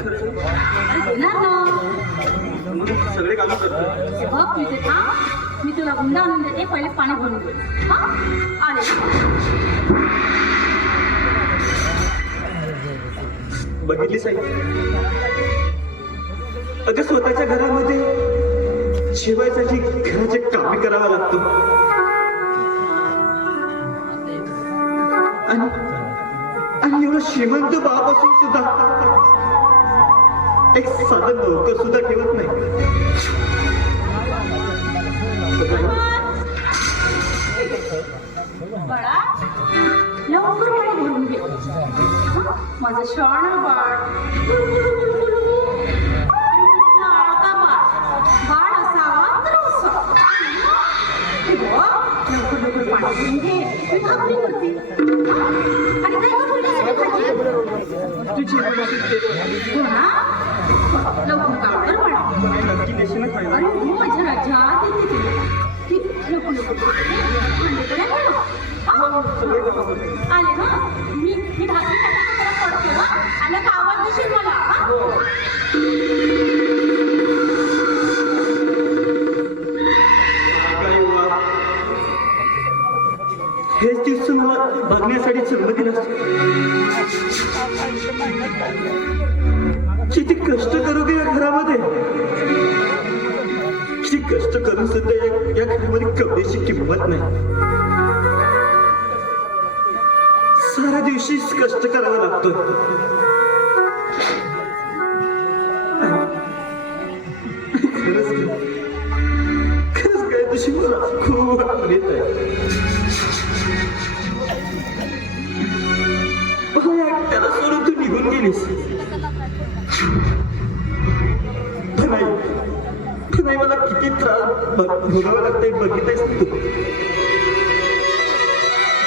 अरे देणार ना. मग सगळे काम करतो. बघ तुझे थांब, मी तुला गुंडा आणून देते. पहिले पाणी भरून दे. हा आले. बघितली साई, अगं स्वतःच्या घरामध्ये शिवायसाठी घराचे कामे करावा लागतो. आणि एवढं श्रीमंत बाप असून सुद्धा एक साधं नौकर सुद्धा ठेवत नाही. बाळा लवकर पाणी भरून घे. माझं शहाणं बाळ, लाडका बाळ, बाळ असावा तर असावा. लवकर लवकर पाणी भरून घे. मी भाकरी करते. आणि काय करू भाजी तुझी हो ना. लवकर काम कर बाळा. नक्की देशील ना खायला? अरे हो माझ्या राजा, देते तुला. लवकर लवकर भांडे सगळे काम करतो. आले ना. मी भाकरी टाकायला परत पडते. हा आलं का आवाज देशील मला. हेच दिवस मला बघण्यासाठी संमती नसते. किती कष्ट करू गे या घरामध्ये. किती कष्ट करून सुद्धा या घरामध्ये कपड्याची किंमत नाही. साऱ्या दिवशीच कष्ट करावं लागतं. खरंच काय तुझी मला खूप आठवण येत आहे. त्याला सोडून तू निघून गेलीस. नाही मला किती त्रास भोगावा लागतंय बघितलंयस तू.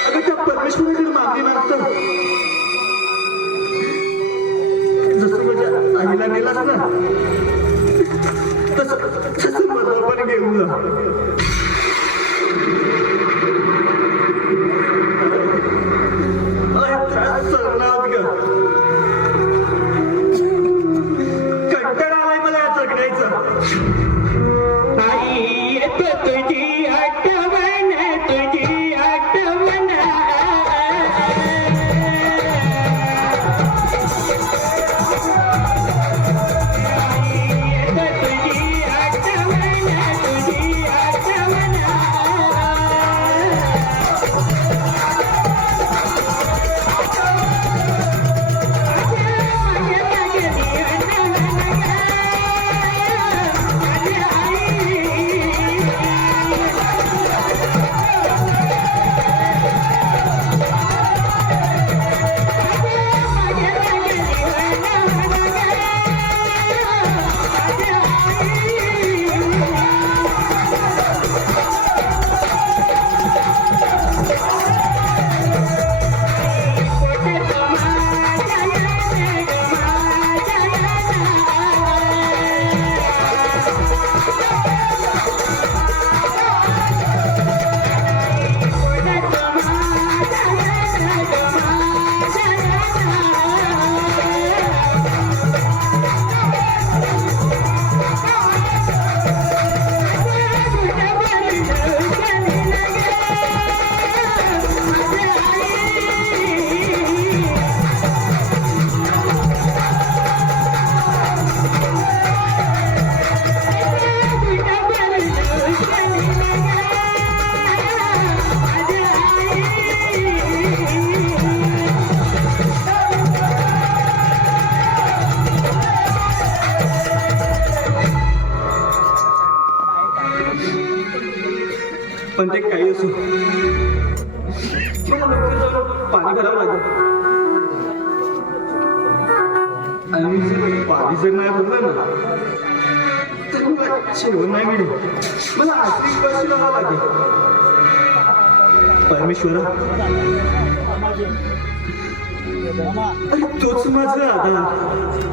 अगं त्या परमेश्वराकडे मागणी मागतो. जसं माझ्या आईला गेलास ना तसं मला पण घेऊन जा. त्रास सहनावत ग. कंटाळा आलाय मला या जगण्याचा. आई येतो तुझी आठवण, तुझी आठवण. पण ते काही असो मला लवकर जाऊन पाणी भरावं लागेल. आणि जर पाणी जर नाही भरलं ना तर मला जेवण नाही मिळेल. मला आर्थिक पैसे लावावं लागेल. परमेश्वरा अरे तोच माझा आधार.